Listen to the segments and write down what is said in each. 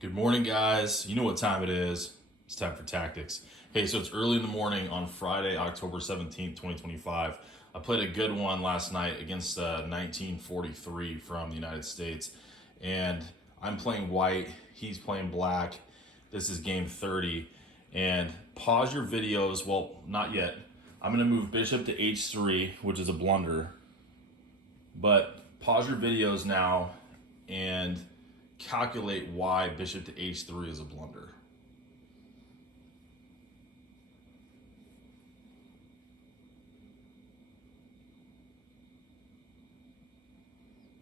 Good morning, guys. You know what time it is. It's time for tactics. Hey, so it's early in the morning on Friday, October 17th, 2025. I played a good one last night against 1943 from the United States. And I'm playing white, he's playing black. This is game 30. And pause your videos. Well, not yet. I'm going to move bishop to h3, which is a blunder. But pause your videos now and calculate why bishop to h3 is a blunder.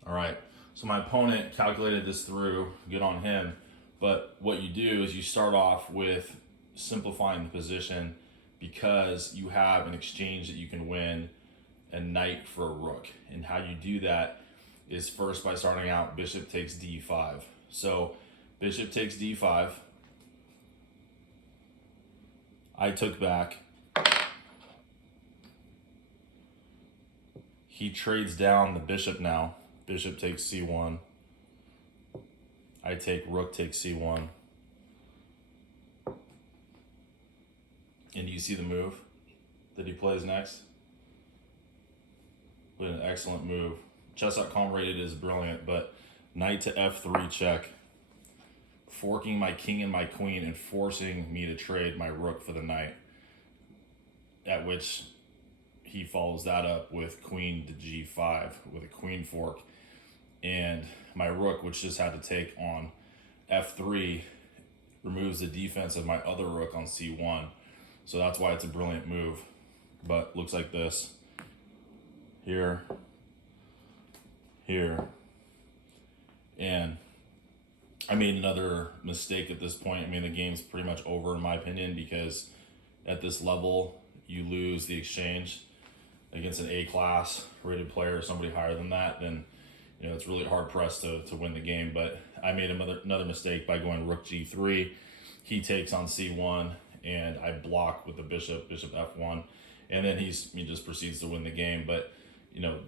All right, so my opponent calculated this through, good on him. But what you do is you start off with simplifying the position because you have an exchange that you can win a knight for a rook. And how you do that is first by starting out bishop takes d5. So bishop takes d5. I took back. He trades down the bishop now. Bishop takes c1. I take rook takes c1. And do you see the move that he plays next? What an excellent move. Chess.com rated is brilliant, but knight to f3 check, forking my king and my queen and forcing me to trade my rook for the knight, at which he follows that up with queen to g5 with a queen fork. And my rook, which just had to take on f3, removes the defense of my other rook on c1. So that's why it's a brilliant move. But looks like this. Here, and I made another mistake at this point. I mean, the game's pretty much over in my opinion, because at this level you lose the exchange against an A-class rated player or somebody higher than that, then it's really hard pressed to win the game. But I made another mistake by going rook g3. He takes on c1 and I block with the bishop f1, and then he just proceeds to win the game. But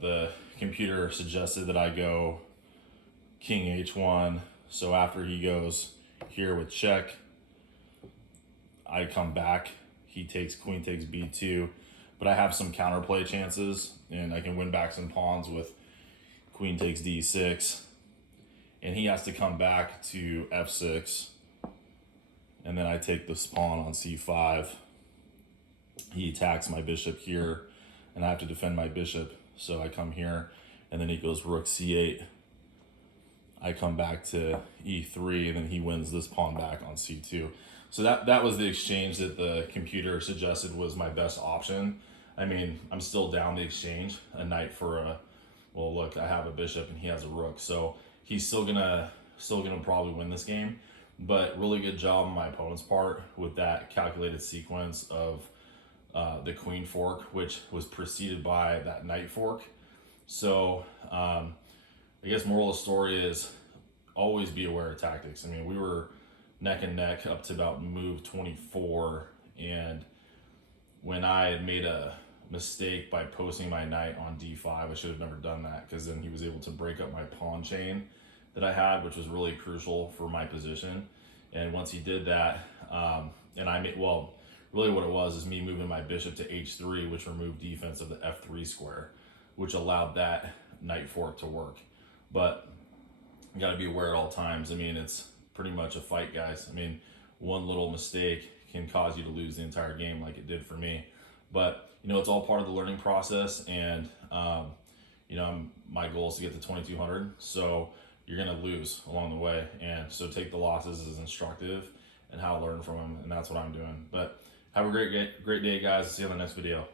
the computer suggested that I go king h1. So after he goes here with check, I come back. He takes queen takes b2, but I have some counterplay chances, and I can win back some pawns with queen takes d6, and he has to come back to f6, and then I take this pawn on c5. He attacks my bishop here, and I have to defend my bishop. So I come here, and then he goes rook c8. I come back to e3, and then he wins this pawn back on c2. So that was the exchange that the computer suggested was my best option. I mean, I'm still down the exchange, a knight for a, well, look, I have a bishop and he has a rook. So he's still gonna probably win this game. But really good job on my opponent's part with that calculated sequence of the queen fork, which was preceded by that knight fork. So I guess moral of the story is always be aware of tactics. I mean, we were neck and neck up to about move 24, and when I had made a mistake by posting my knight on d5, I should have never done that, because then he was able to break up my pawn chain that I had, which was really crucial for my position. And once he did that, and I made, well, really what it was is me moving my bishop to h3, which removed defense of the f3 square, which allowed that knight fork to work. But you got to be aware at all times. I mean, it's pretty much a fight, guys. I mean, one little mistake can cause you to lose the entire game, like it did for me. But it's all part of the learning process, and my goal is to get to 2200. So you're gonna lose along the way, and so take the losses as instructive and how to learn from them, and that's what I'm doing. But have a great day, guys. See you in the next video.